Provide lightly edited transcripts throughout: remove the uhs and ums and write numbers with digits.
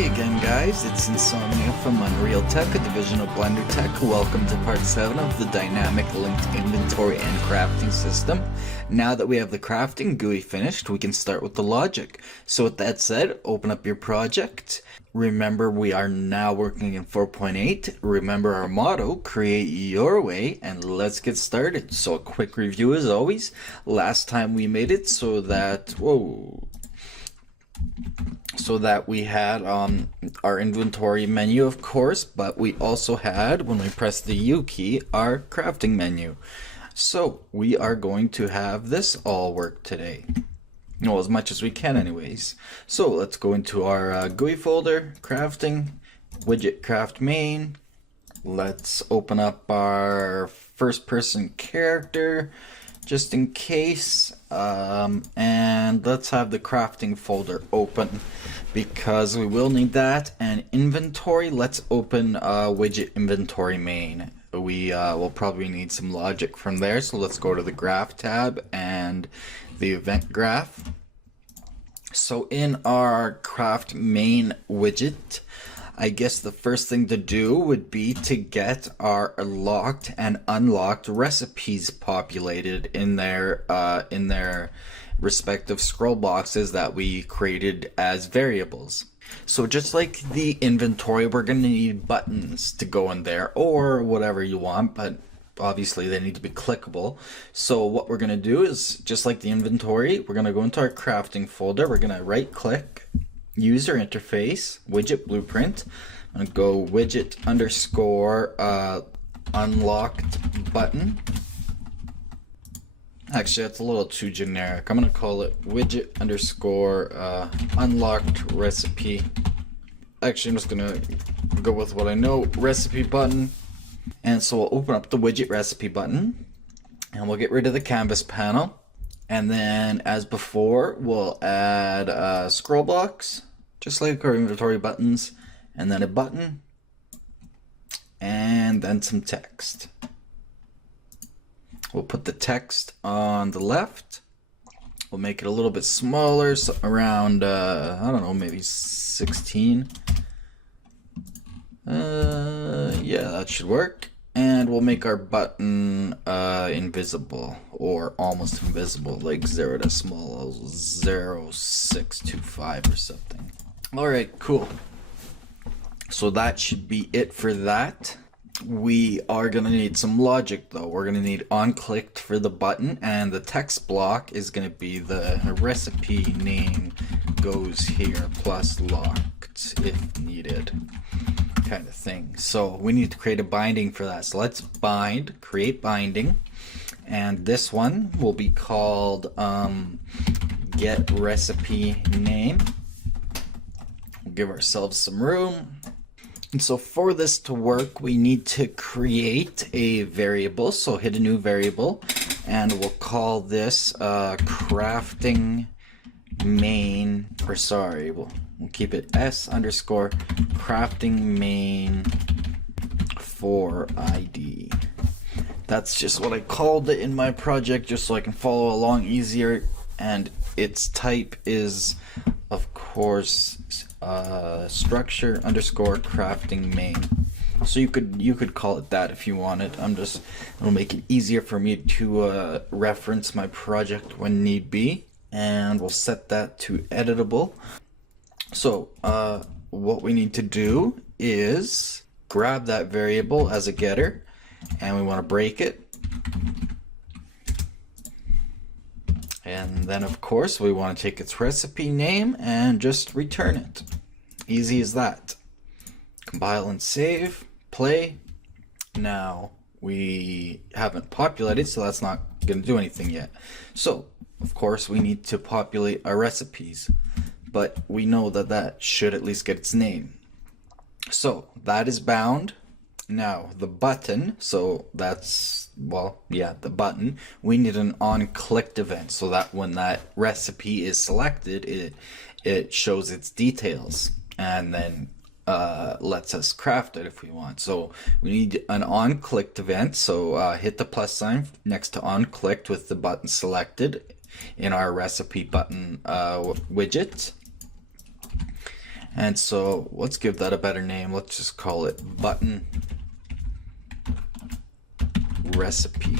Hey again guys, it's Insomnia from Unreal Tech, a division of BlenderTek. Welcome to part 7 of the dynamic linked inventory and crafting system. Now that we have the crafting GUI finished, we can start with the logic. So with that said, open up your project. Remember, we are now working in 4.8. Remember our motto, create your way, and let's get started. So a quick review as always. Last time we made it so that, we had our inventory menu, of course, but we also had, when we press the U key, our crafting menu. So we are going to have this all work today. Well, as much as we can anyways. So let's go into our GUI folder, crafting, widget craft main. Let's open up our first person character just in case, and let's have the crafting folder open because we will need that. And inventory, let's open widget inventory main. We will probably need some logic from there, so let's go to the graph tab and the event graph. So in our craft main widget, I guess the first thing to do would be to get our locked and unlocked recipes populated in their respective scroll boxes that we created as variables. So just like the inventory, we're going to need buttons to go in there or whatever you want, but obviously they need to be clickable. So what we're going to do is, just like the inventory, we're going to go into our crafting folder. We're going to right click, user interface, widget blueprint, and go widget underscore unlocked button. Actually, that's a little too generic. I'm gonna call it widget underscore unlocked recipe. Actually, I'm just gonna go with what I know, recipe button. And so we'll open up the widget recipe button and we'll get rid of the canvas panel. And then as before, we'll add a scroll box, just like our inventory buttons, and then a button, and then some text. We'll put the text on the left. We'll make it a little bit smaller, so around, I don't know, maybe 16. Yeah, that should work. And we'll make our button invisible, or almost invisible, like 0.0625 or something. Alright, cool. So that should be it for that. We are going to need some logic though. We're going to need onClicked for the button, and the text block is going to be the recipe name goes here plus locked if needed, kind of thing. So we need to create a binding for that. So let's create binding, and this one will be called get recipe name. We'll give ourselves some room. And so for this to work, we need to create a variable. So hit a new variable, and we'll call this crafting main, or sorry, we'll keep it s underscore crafting main for ID. That's just what I called it in my project, just so I can follow along easier. And its type is, of course, structure underscore crafting main. So you could call it that if you wanted. It'll make it easier for me to reference my project when need be. And we'll set that to editable. So what we need to do is grab that variable as a getter, and we want to break it. And then of course we want to take its recipe name and just return it. Easy as that. Compile and save, play. Now we haven't populated, so that's not going to do anything yet. So of course we need to populate our recipes, but we know that that should at least get its name. So that is bound. Now the button, so that's, well, yeah, the button, we need an onClicked event so that when that recipe is selected, it shows its details and then lets us craft it if we want. So we need an onClicked event, so hit the plus sign next to onClicked with the button selected in our recipe button widget. And so let's give that a better name. Let's just call it button recipe.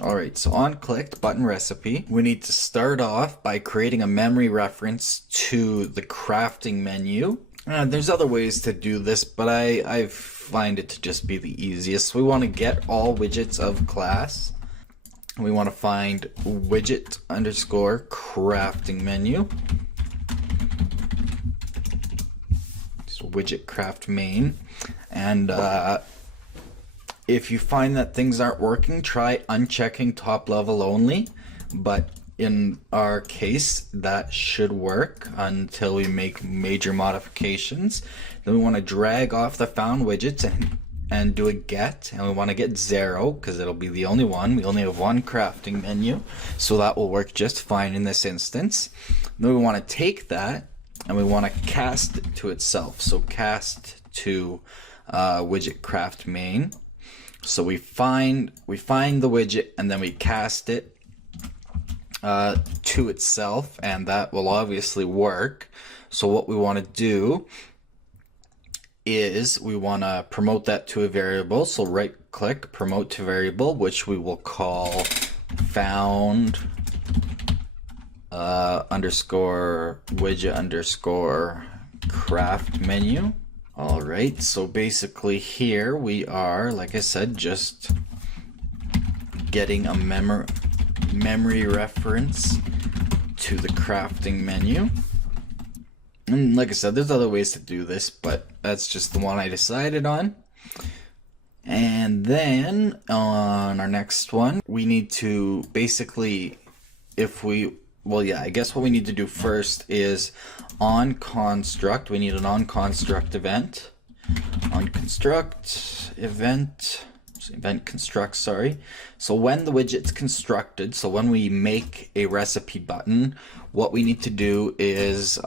Alright, so on clicked button recipe, we need to start off by creating a memory reference to the crafting menu. There's other ways to do this, but I find it to just be the easiest. We want to get all widgets of class. We want to find widget underscore crafting menu. So widget craft main. And if you find that things aren't working, try unchecking top level only. But in our case, that should work until we make major modifications. Then we want to drag off the found widgets and do a get, and we want to get 0 because it'll be the only one. We only have one crafting menu, so that will work just fine in this instance. Then we want to take that and we want to cast it to itself. So cast to widget craft main. So we find the widget and then we cast it to itself, and that will obviously work. So what we want to do is we want to promote that to a variable. So right click, promote to variable, which we will call found underscore widget underscore craft menu. Alright, so basically here we are, like I said, just getting a memory reference to the crafting menu. And like I said, there's other ways to do this, but that's just the one I decided on. And then on our next one, we need to basically, I guess what we need to do first is on construct. We need an on construct event. On construct event construct, sorry. So when the widget's constructed, so when we make a recipe button, what we need to do is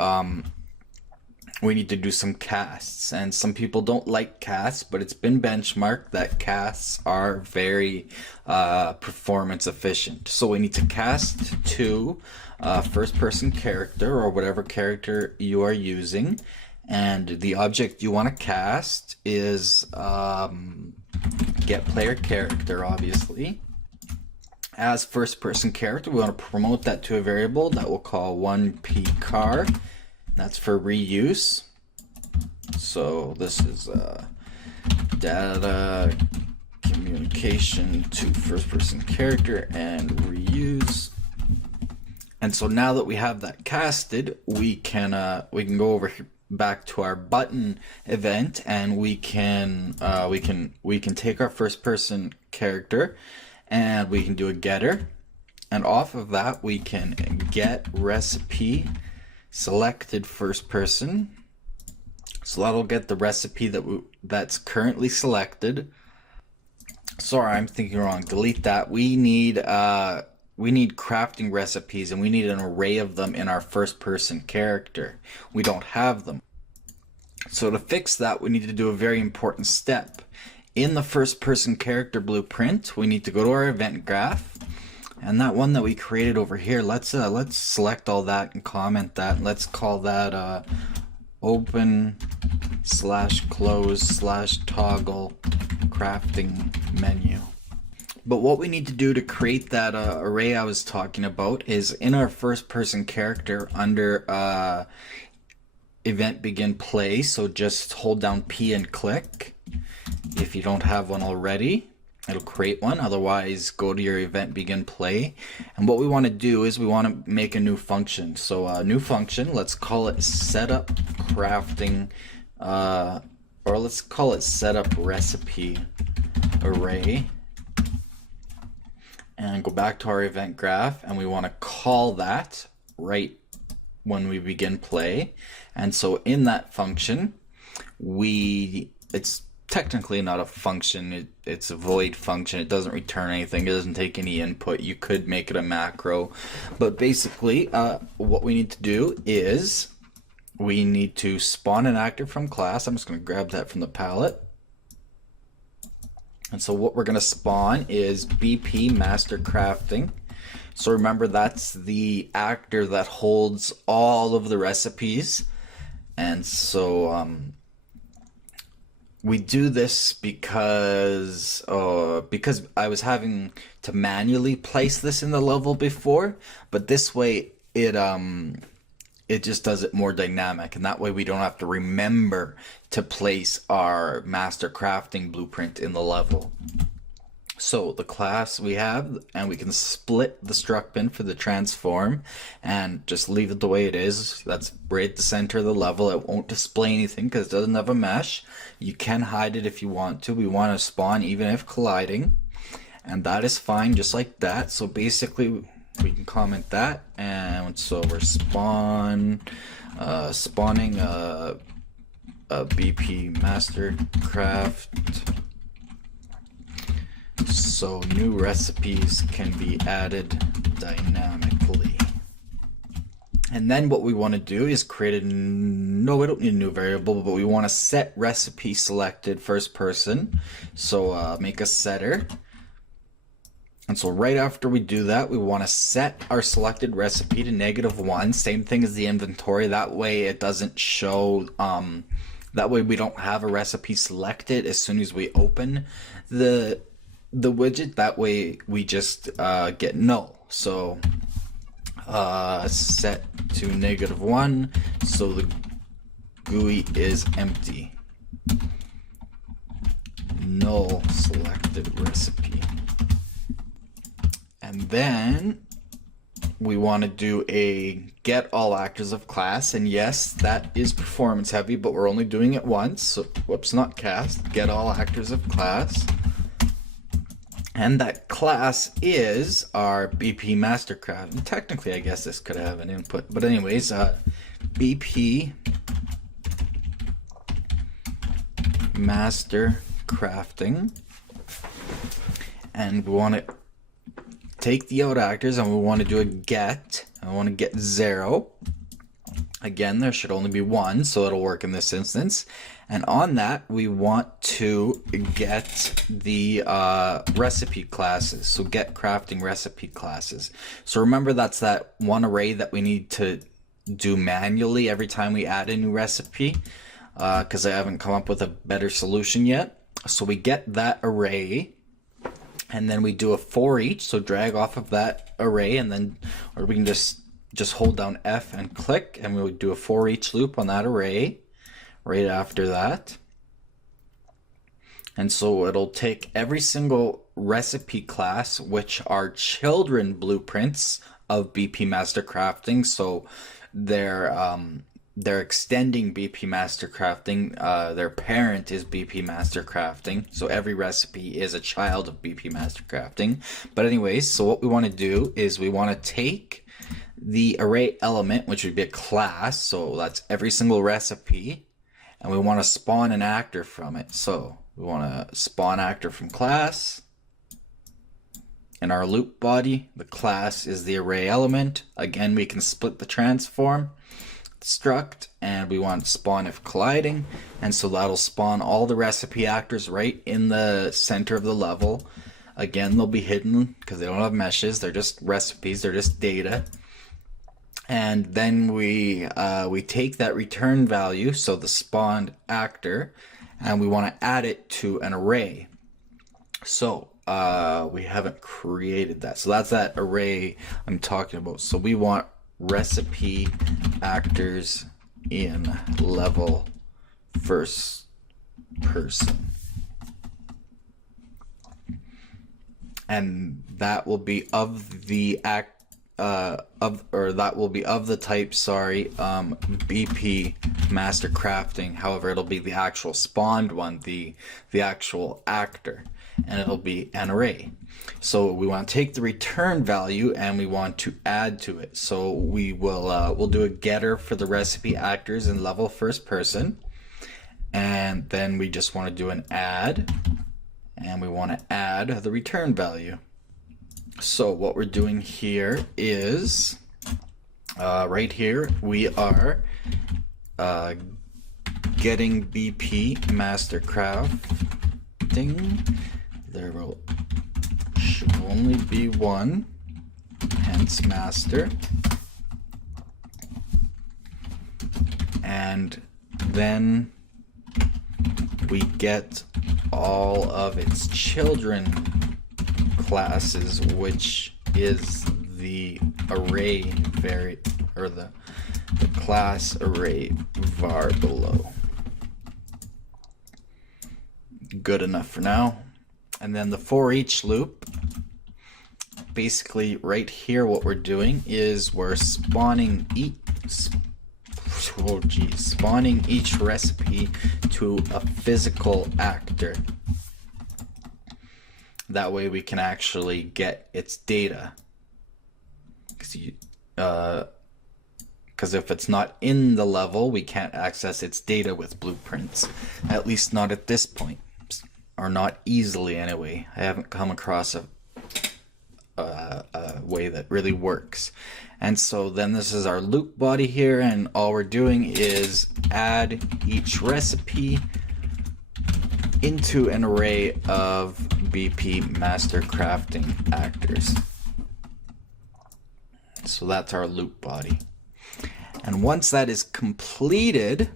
we need to do some casts. And some people don't like casts, but it's been benchmarked that casts are very performance efficient. So we need to cast to first person character or whatever character you are using, and the object you want to cast is get player character, obviously. As first person character, we want to promote that to a variable that we'll call 1pcar. That's for reuse. So this is data communication to first person character and reuse. And so now that we have that casted, we can go over here back to our button event, and we can take our first person character and we can do a getter, and off of that we can get recipe selected first person. So that'll get the recipe that's currently selected. Sorry, I'm thinking wrong. Delete that. We need crafting recipes, and we need an array of them in our first person character. We don't have them. So to fix that, we need to do a very important step. In the first person character blueprint, we need to go to our event graph, and that one that we created over here, let's select all that and comment that, and let's call that open/close/toggle crafting menu. But what we need to do to create that array I was talking about is in our first person character under event begin play. So just hold down P and click. If you don't have one already, it'll create one. Otherwise, go to your event begin play. And what we want to do is we want to make a new function. So a new function, let's call it setup crafting, or let's call it setup recipe array. And go back to our event graph, and we want to call that right when we begin play. And so in that function, it's technically not a function, it's a void function. It doesn't return anything, it doesn't take any input. You could make it a macro, but basically what we need to do is we need to spawn an actor from class. I'm just going to grab that from the palette. And so what we're going to spawn is BP master crafting. So remember, that's the actor that holds all of the recipes. And so we do this because I was having to manually place this in the level before, but this way it just does it more dynamic, and that way we don't have to remember to place our master crafting blueprint in the level. So the class we have, and we can split the struct bin for the transform and just leave it the way it is. That's right at the center of the level. It won't display anything because it doesn't have a mesh. You can hide it if you want to. We want to spawn even if colliding, and that is fine just like that. So basically we can comment that, and so we're spawning a BP master craft, so new recipes can be added dynamically. And then what we want to do is create no, we don't need a new variable, but we want to set recipe selected first person. So make a setter. And so right after we do that, we want to set our selected recipe to -1. Same thing as the inventory. That way it doesn't show, that way we don't have a recipe selected as soon as we open the widget. That way we just get null. So set to -1 so the GUI is empty. Null selected recipe. And then we want to do a get all actors of class, and yes, that is performance heavy, but we're only doing it once, so whoops, not cast. Get all actors of class, and that class is our BP Mastercraft. And technically I guess this could have an input, but anyways, BP Master Crafting, and we want to take the out actors and we want to do a get. I want to get 0. Again, there should only be 1, so it'll work in this instance. And on that, we want to get the recipe classes. So get crafting recipe classes. So remember, that's that one array that we need to do manually every time we add a new recipe, because I haven't come up with a better solution yet. So we get that array, and then we do a for each, so drag off of that array, and then, or we can just hold down F and click, and we would do a for each loop on that array right after that. And so it'll take every single recipe class, which are children blueprints of BP Master Crafting. So they're extending BP Master Crafting. Their parent is BP Master Crafting. So every recipe is a child of BP Master Crafting. But anyways, so what we want to do is we want to take the array element, which would be a class. So that's every single recipe. And we want to spawn an actor from it. So we want to spawn actor from class. In our loop body, the class is the array element. Again, we can split the transform struct, and we want spawn if colliding, and so that'll spawn all the recipe actors right in the center of the level. Again, they'll be hidden because they don't have meshes. They're just recipes. They're just data. And then we take that return value, so the spawned actor, and we want to add it to an array. So we haven't created that. So that's that array I'm talking about. So we want recipe actors in level first person, and that will be of the type, BP Master Crafting. However, it'll be the actual spawned one, the actual actor, and it'll be an array. So we want to take the return value and we want to add to it. So we will we'll do a getter for the recipe actors in level first person, and then we just want to do an add, and we want to add the return value. So what we're doing here is right here we are getting BP Master Crafting. There will should only be one, ingredients master, and then we get all of its children classes, which is the array or the class array var below. Good enough for now. And then the for each loop, basically right here what we're doing is we're spawning each recipe to a physical actor. That way we can actually get its data. Because if it's not in the level, we can't access its data with blueprints. At least not at this point. Or not easily anyway. I haven't come across a way that really works. And so then this is our loop body here, and all we're doing is add each recipe into an array of BP master crafting actors. So that's our loop body. And once that is completed,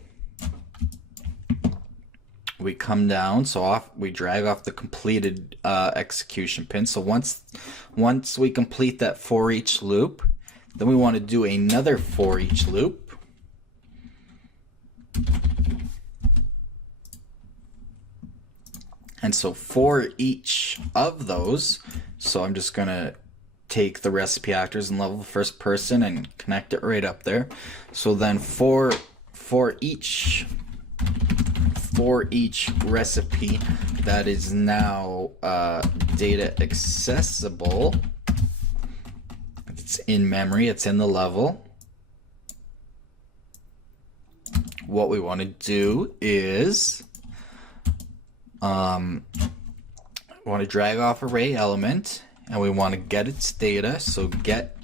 we come down, so we drag off the completed execution pin. So once we complete that for each loop, then we want to do another for each loop. And so for each of those, so I'm just gonna take the recipe actors and level the first person and connect it right up there. So then for each recipe that is now data accessible, it's in memory, it's in the level, what we want to do is want to drag off array element, and we want to get its data. So get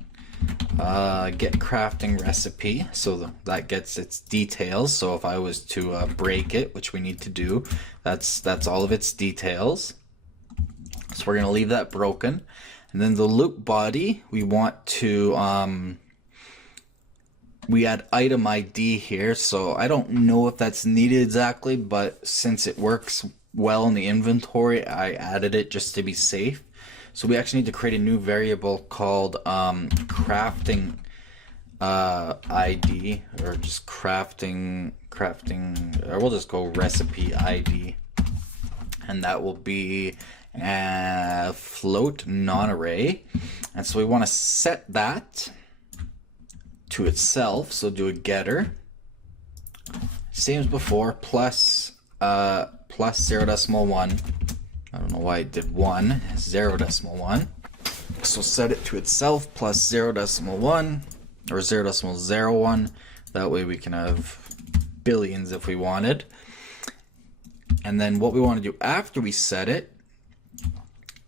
crafting recipe, so that gets its details. So if I was to break it, which we need to do, that's all of its details. So we're going to leave that broken. And then the loop body, we want to we add item ID here. So I don't know if that's needed exactly, but since it works well in the inventory, I added it just to be safe. So we actually need to create a new variable called crafting ID, or just crafting, or we'll just go recipe ID, and that will be float non-array. And so we want to set that to itself. So do a getter, same as before, plus 0.1. I don't know why I did 1, 0.1. So set it to itself plus 0.1 or 0.01. That way we can have billions if we wanted. And then what we want to do after we set it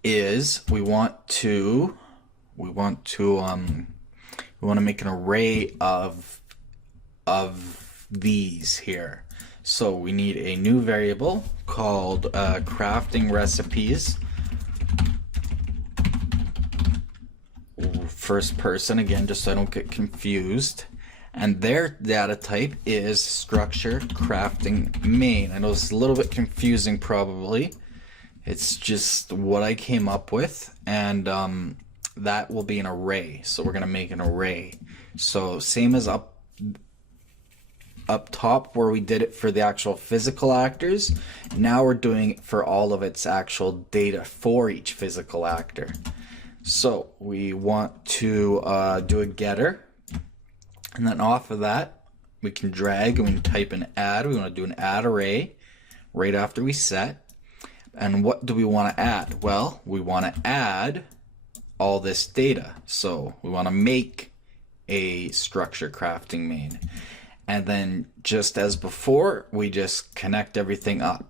is we want to make an array of these here. So we need a new variable called crafting recipes. First person, again, just so I don't get confused. And their data type is structure crafting main. I know it's a little bit confusing probably. It's just what I came up with, and that will be an array. So we're gonna make an array. So same as up top where we did it for the actual physical actors, now we're doing it for all of its actual data for each physical actor. So we want to do a getter, and then off of that we can drag and we can type an add. We want to do an add array right after we set. And what do we want to add? Well, we want to add all this data. So we want to make a structure crafting main. And then just as before, we just connect everything up.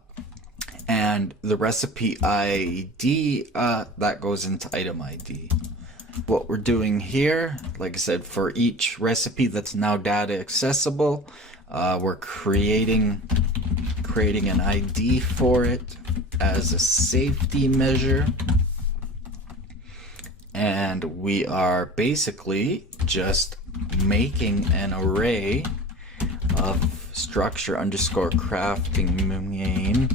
And the recipe ID, that goes into item ID. What we're doing here, like I said, for each recipe that's now data accessible, we're creating an ID for it as a safety measure. And we are basically just making an array of structure underscore crafting main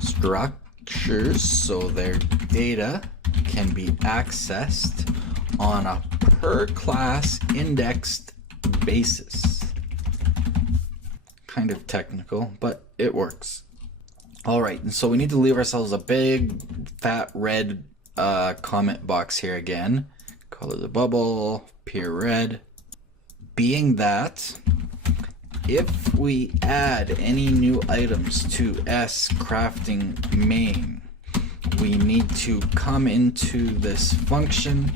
structures so their data can be accessed on a per class indexed basis. Kind of technical, but it works. All right, and so we need to leave ourselves a big fat red comment box here again. Color the bubble, pure red. Being that if we add any new items to S crafting main, we need to come into this function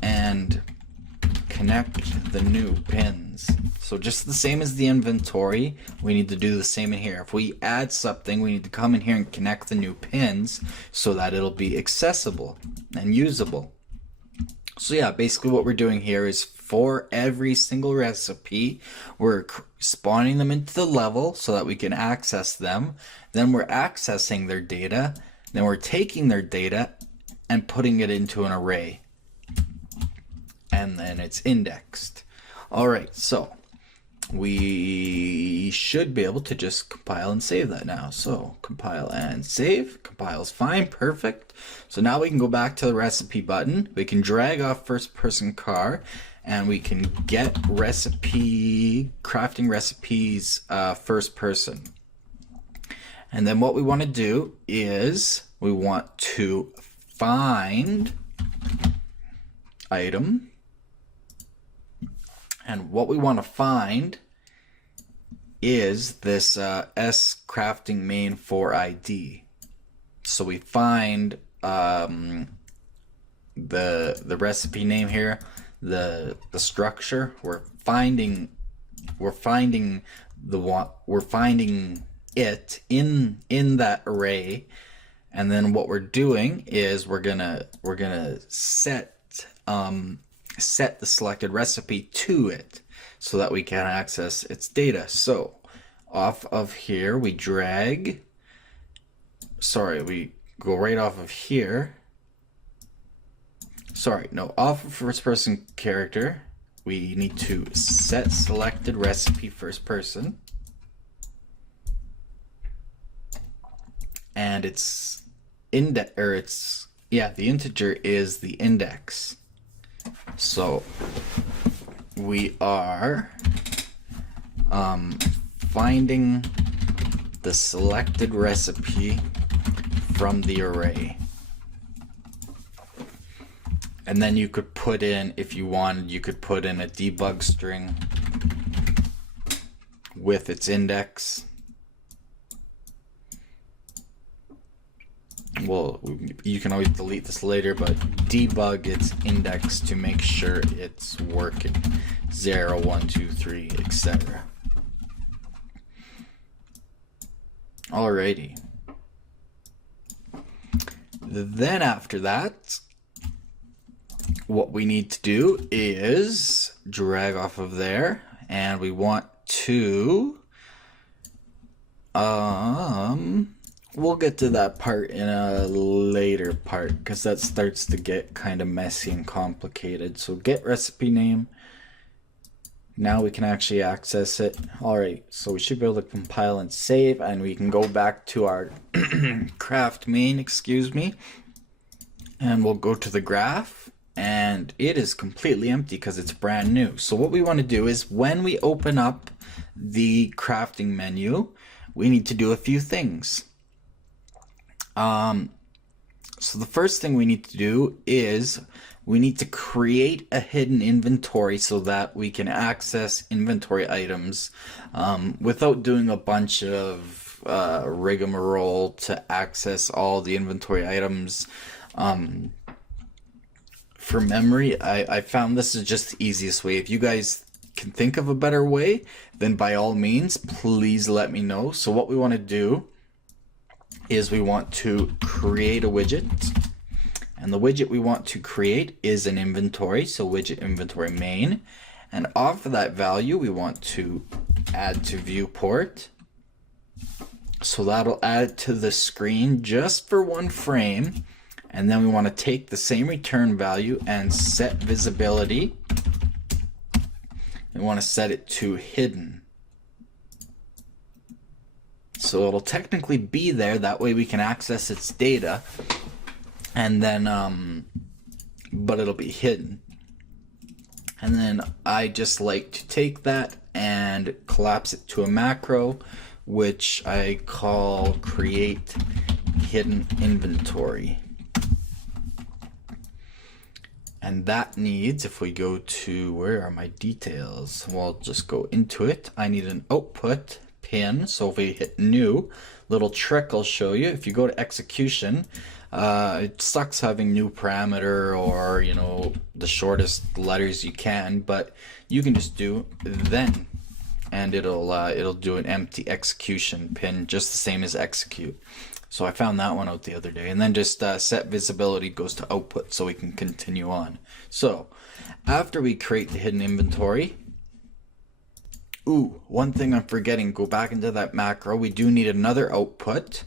and connect the new pins. So just the same as the inventory, we need to do the same in here. If we add something, we need to come in here and connect the new pins so that it'll be accessible and usable. So yeah, basically what we're doing here is for every single recipe, we're spawning them into the level so that we can access them. Then we're accessing their data. Then we're taking their data and putting it into an array. And then it's indexed. All right, so we should be able to just compile and save that now. So compile and save. Compile's fine, perfect. So now we can go back to the recipe button. We can drag off first person car and we can get recipe, crafting recipes first person. And then what we want to do is we want to find item. And what we want to find is this S crafting main for ID. So we find the recipe name here, the structure. We're finding it in that array, and then what we're doing is we're gonna set the selected recipe to it so that we can access its data. So off of here we drag, we go right off of here. Off of first person character, we need to set selected recipe first person. And the integer is the index. So we are finding the selected recipe from the array. And then you could put in, if you wanted, you could put in a debug string with its index. Well, you can always delete this later, but debug its index to make sure it's working. 0, 1, 2, 3, etc. Alrighty. Then after that, what we need to do is drag off of there, and we want to we'll get to that part in a later part because that starts to get kind of messy and complicated. So get recipe name. Now we can actually access it. Alright, so we should be able to compile and save, and we can go back to our craft main, and we'll go to the graph, and it is completely empty because it's brand new. So what we want to do is when we open up the crafting menu, we need to do a few things. So the first thing we need to do is we need to create a hidden inventory so that we can access inventory items without doing a bunch of rigmarole to access all the inventory items. For memory, I found this is just the easiest way. If you guys can think of a better way, then by all means, please let me know. So what we want to do is we want to create a widget, and the widget we want to create is an inventory, so widget inventory main, and off of that value we want to add to viewport, so that'll add to the screen just for one frame, And then we want to take the same return value and set visibility. We want to set it to hidden. So it'll technically be there, that way we can access its data. And then, but it'll be hidden. And then I just like to take that and collapse it to a macro, which I call create hidden inventory. And that needs, if we go to, where are my details? Well, I'll just go into it. I need an output pin. So if we hit new, little trick I'll show you. If you go to execution, it sucks having new parameter or, you know, the shortest letters you can, but you can just do then, and it'll do an empty execution pin, just the same as execute. So I found that one out the other day. And then just set visibility goes to output, so we can continue on. So after we create the hidden inventory, one thing I'm forgetting, go back into that macro. We do need another output.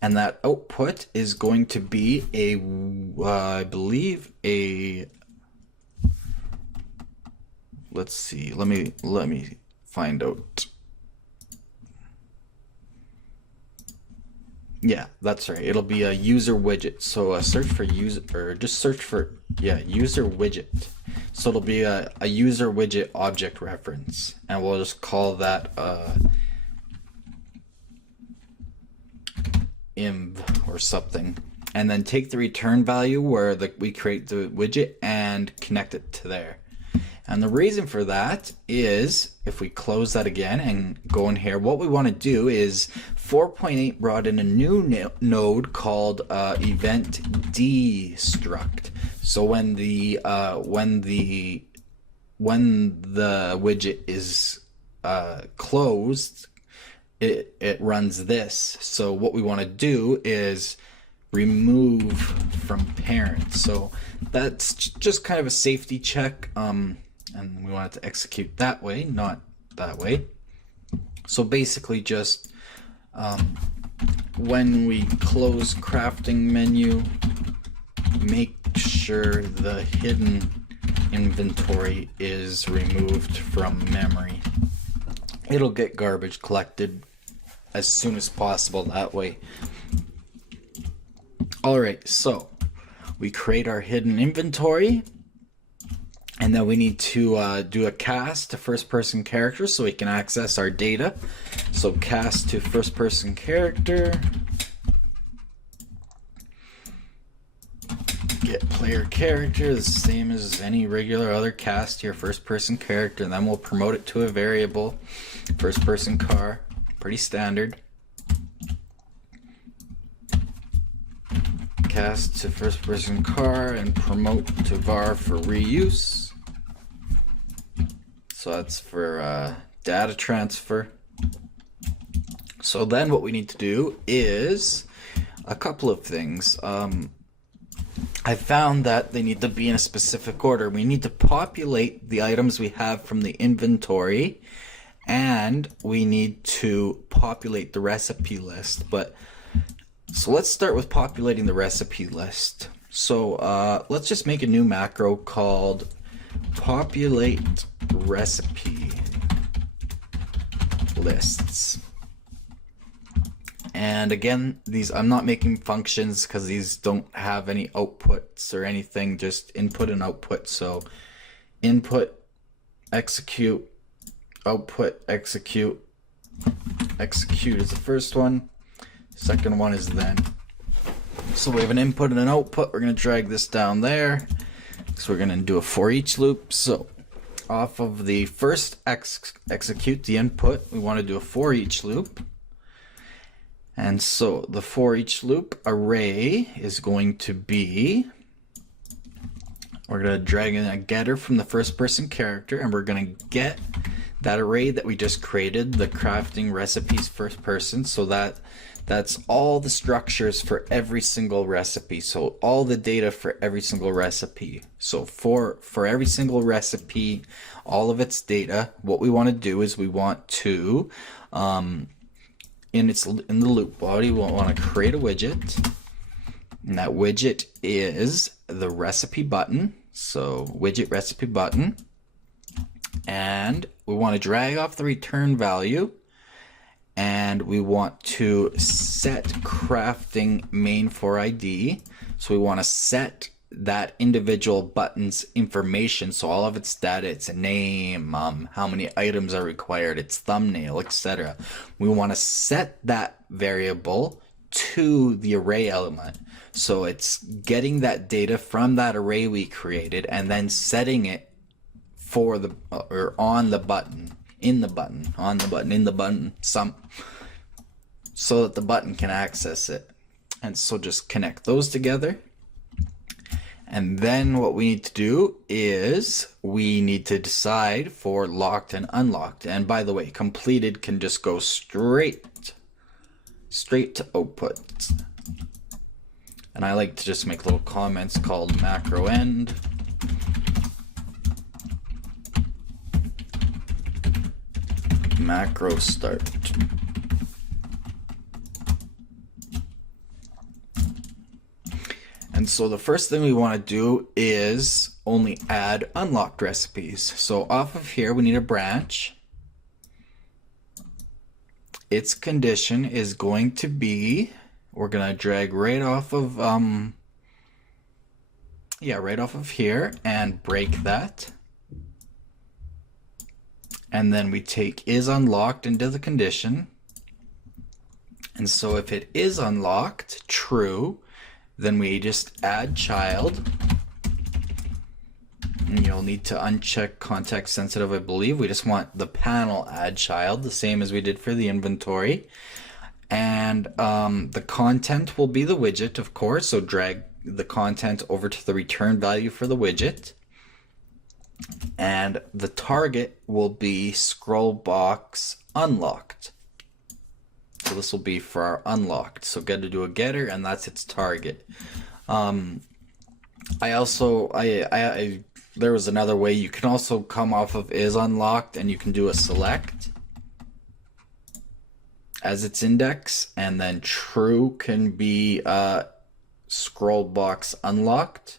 And that output is going to be a, I believe a, let's see, let me find out. Yeah, that's right. It'll be a user widget. So search for user, or just search for, yeah, user widget. So it'll be a user widget object reference, and we'll just call that inv or something, and then take the return value where we create the widget and connect it to there. And the reason for that is, if we close that again and go in here, what we want to do is 4.8 brought in a new node called event destruct. So when the widget is closed, it runs this. So what we want to do is remove from parent. So that's just kind of a safety check, and we want it to execute that way, not that way. So basically just when we close crafting menu, make sure the hidden inventory is removed from memory. It'll get garbage collected as soon as possible that way. Alright, so we create our hidden inventory, and then we need to do a cast to first person character so we can access our data. So cast to first person character, get player character, the same as any regular other cast to your first person character, and then we'll promote it to a variable, first person car, pretty standard. Cast to first person car and promote to var for reuse. So that's for data transfer. So then what we need to do is a couple of things. I found that they need to be in a specific order. We need to populate the items we have from the inventory, and we need to populate the recipe list. So let's start with populating the recipe list. So let's just make a new macro called populate recipe lists. And again, these, I'm not making functions because these don't have any outputs or anything, just input and output. So input, execute, output, execute. Execute is the first one. Second one is then. So we have an input and an output. We're going to drag this down there. So we're going to do a for each loop. So off of the first execute, the input, we want to do a for each loop. And so the for each loop array is going to be, we're going to drag in a getter from the first person character, and we're going to get that array that we just created, the crafting recipes first person. So that's all the structures for every single recipe. So all the data for every single recipe. So for every single recipe, all of its data, what we want to do is we want to, in the loop body, we want to create a widget, And that widget is the recipe button. So widget recipe button. And we want to drag off the return value. And we want to set crafting main for ID. So we want to set that individual button's information. So all of its data, its name, how many items are required, its thumbnail, etc. We want to set that variable to the array element. So it's getting that data from that array we created and then setting it for the, or on the button, in the button, on the button, in the button, so that the button can access it. And so just connect those together. And then what we need to do is we need to decide for locked and unlocked. And by the way, completed can just go straight to output. And I like to just make little comments called macro end. Macro start. And so the first thing we want to do is only add unlocked recipes. So off of here, we need a branch. Its condition is going to be, we're going to drag right off of, right off of here and break that. And then we take is unlocked into the condition. And so if it is unlocked, true, then we just add child. And you'll need to uncheck context sensitive, I believe. We just want the panel add child, the same as we did for the inventory. And the content will be the widget, of course. So drag the content over to the return value for the widget. And the target will be scroll box unlocked. So this will be for our unlocked. So get to do a getter, and that's its target. There was another way. You can also come off of is unlocked, and you can do a select as its index, and then true can be scroll box unlocked.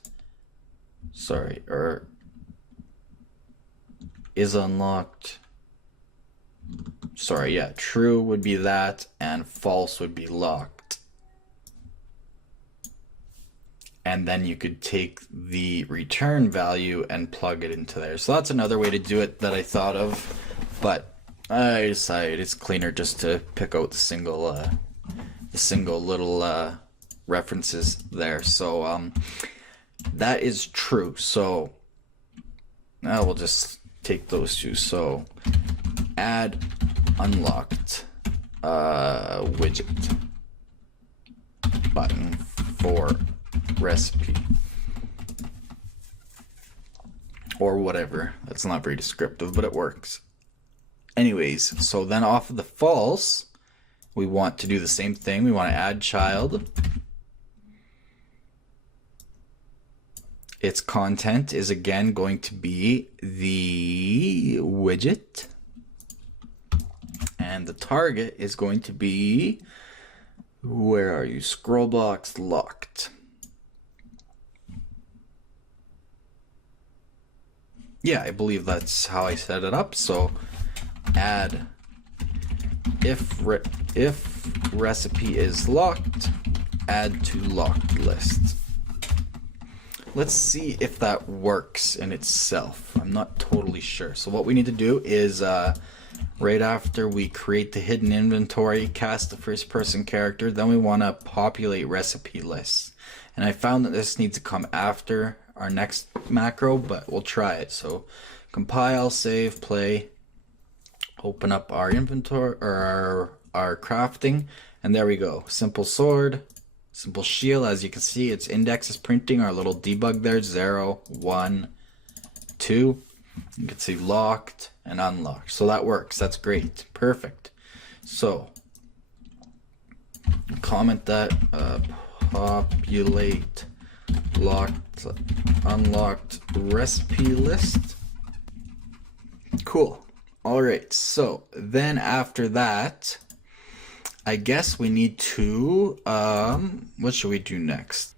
Sorry, or is unlocked. Sorry, yeah, true would be that, and false would be locked. And then you could take the return value and plug it into there. So that's another way to do it that I thought of, but I decided it's cleaner just to pick out the single little references there. So that is true. So now we'll just take those two. So add unlocked widget button for recipe or whatever. That's not very descriptive, but it works. Anyways, so then off of the false, we want to do the same thing. We want to add child. Its content is again going to be the widget. And the target is going to be, where are you? Scroll box locked. Yeah, I believe that's how I set it up. So add if recipe is locked, add to locked list. Let's see if that works in itself. I'm not totally sure. So what we need to do is right after we create the hidden inventory, cast the first person character, then we want to populate recipe lists. And I found that this needs to come after our next macro, but we'll try it. So compile, save, play, open up our inventory or our crafting, and there we go. Simple sword, simple shield. As you can see, its index is printing our little debug there, 0, 1, 2. You can see locked and unlocked. So that works. That's great. Perfect. So comment that populate locked unlocked recipe list. Cool. All right. So then after that, I guess we need to what should we do next?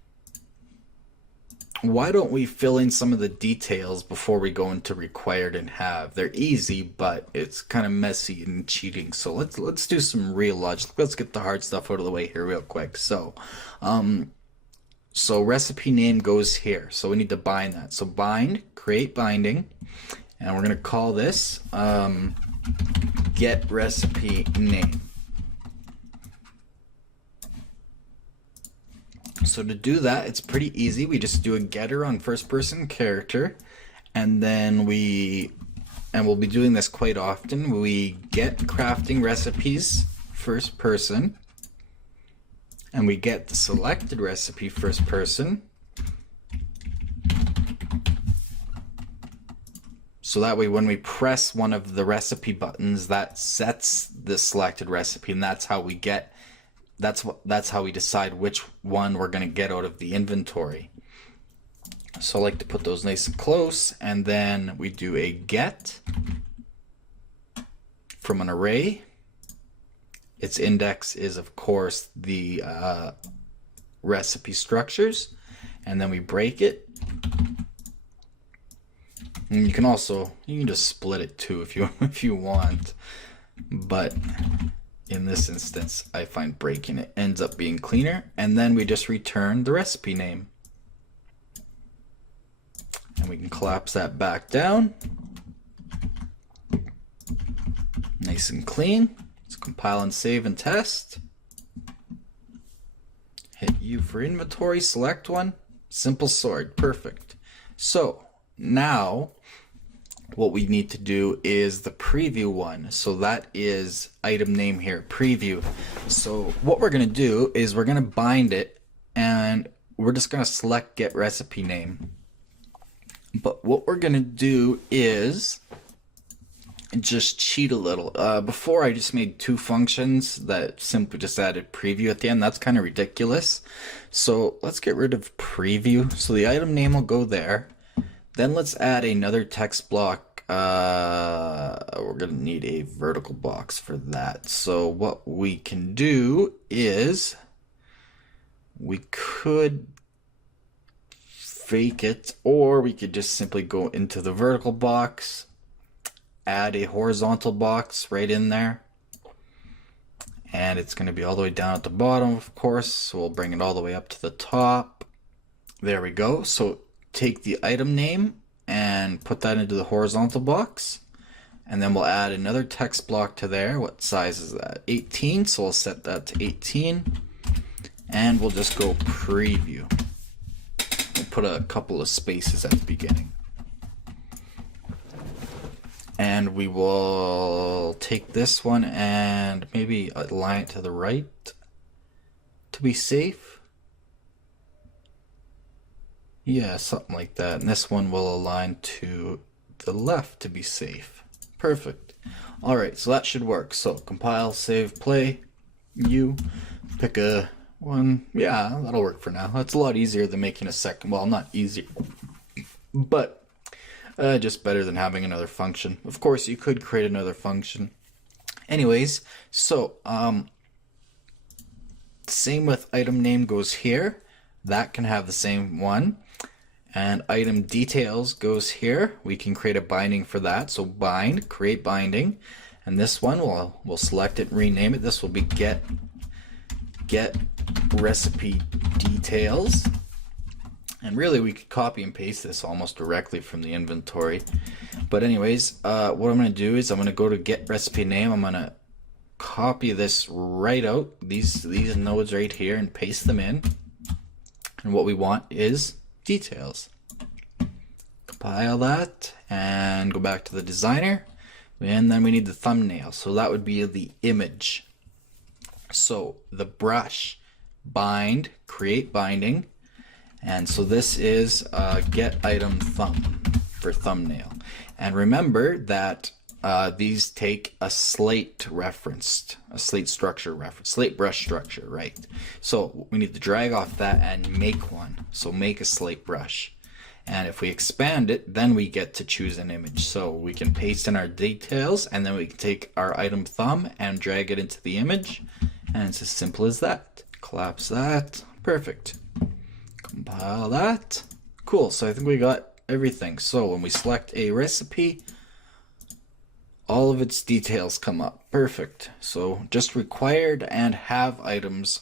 why don't we fill in some of the details before we go into required and have? They're easy, but it's kind of messy and cheating. So let's do some real logic. Let's get the hard stuff out of the way here real quick. So recipe name goes here. So we need to bind that. So bind, create binding, and we're gonna call this get recipe name. So to do that, it's pretty easy. We just do a getter on first person character, and then we'll be doing this quite often. We get crafting recipes first person, and we get the selected recipe first person. So that way when we press one of the recipe buttons, that sets the selected recipe, and that's how we get that's how we decide which one we're going to get out of the inventory. So I like to put those nice and close, and then we do a get from an array. Its index is of course the recipe structures, and then we break it. And you can just split it too if you want, but in this instance, I find breaking it ends up being cleaner, and then we just return the recipe name. And we can collapse that back down. Nice and clean. Let's compile and save and test. Hit U for inventory, select one, simple sort, perfect. So now what we need to do is the preview one. So that is item name here, preview. So what we're going to do is we're going to bind it, and we're just going to select get recipe name. But what we're going to do is just cheat a little. Before I just made two functions that simply just added preview at the end. That's kind of ridiculous. So let's get rid of preview. So the item name will go there. Then let's add another text block. We're going to need a vertical box for that. So what we can do is we could fake it, or we could just simply go into the vertical box, add a horizontal box right in there. And it's going to be all the way down at the bottom, of course. So we'll bring it all the way up to the top. There we go. So take the item name and put that into the horizontal box, and then we'll add another text block to there. What size is that? 18, so we'll set that to 18, and we'll just go preview. We'll put a couple of spaces at the beginning, and we will take this one and maybe align it to the right to be safe. Yeah, something like that. And this one will align to the left to be safe. Perfect. Alright, so that should work. So compile, save, play. You pick a one. Yeah, that'll work for now. That's a lot easier than making a second. Well, not easier, but just better than having another function. Of course, you could create another function. Anyways, so same with item name goes here. That can have the same one. And item details goes here. We can create a binding for that. So bind, create binding. And this one, we'll select it and rename it. This will be get recipe details. And really we could copy and paste this almost directly from the inventory. But anyways, what I'm going to do is I'm going to go to get recipe name. I'm going to copy this right out, these nodes right here, and paste them in. And what we want is details. Compile that and go back to the designer, and then we need the thumbnail. So that would be the image. So the brush, bind, create binding, and so this is get item thumb for thumbnail. And remember that these take a slate referenced, a slate structure reference, slate brush structure, right? So we need to drag off that and make one. So make a slate brush. And if we expand it, then we get to choose an image. So we can paste in our details, and then we can take our item thumb and drag it into the image. And it's as simple as that. Collapse that. Perfect. Compile that. Cool, so I think we got everything. So when we select a recipe, all of its details come up. Perfect. So just required and have items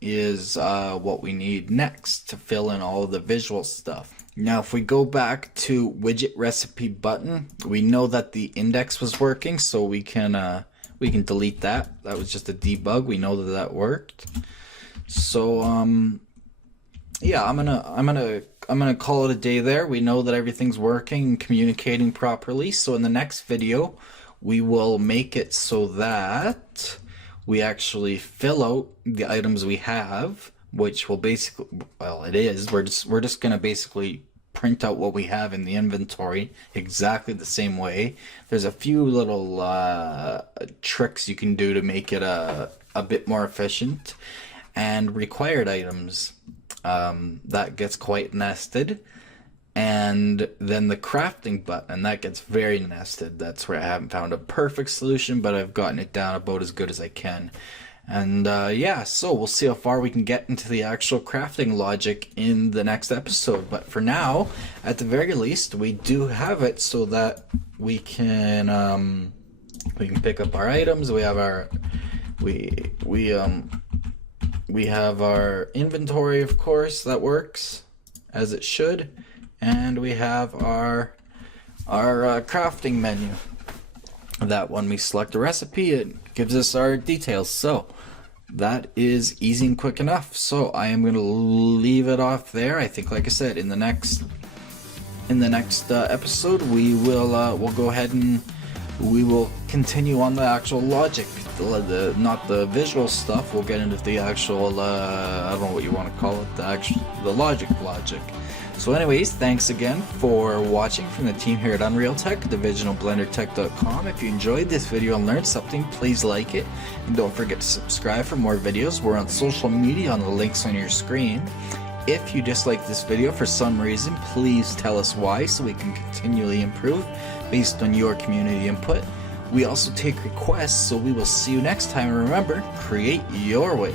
is what we need next to fill in all of the visual stuff. Now if we go back to widget recipe button, we know that the index was working, so we can delete that. That was just a debug. We know that that worked. So yeah, I'm gonna call it a day there. We know that everything's working and communicating properly. So in the next video, we will make it so that we actually fill out the items we have, which will basically, well, it is. We're just gonna basically print out what we have in the inventory exactly the same way. There's a few little tricks you can do to make it a bit more efficient. And required items, that gets quite nested. And then the crafting button, that gets very nested. That's where I haven't found a perfect solution, but I've gotten it down about as good as I can. And yeah, so we'll see how far we can get into the actual crafting logic in the next episode. But for now, at the very least, we do have it so that we can pick up our items. We have our we have our inventory, of course, that works as it should, and we have our crafting menu. That when we select a recipe, it gives us our details. So that is easy and quick enough. So I am going to leave it off there. I think, like I said, in the next episode, we will we'll go ahead and we will continue on the actual logic, not the visual stuff. We'll get into the actual I don't know what you want to call it, the logic. So anyways, thanks again for watching from the team here at Unreal Tech, division of BlenderTek.com. If you enjoyed this video and learned something, please like it, and don't forget to subscribe for more videos. We're on social media on the links on your screen. If you dislike this video for some reason, please tell us why so we can continually improve based on your community input. We also take requests, so we will see you next time. And remember, create your way.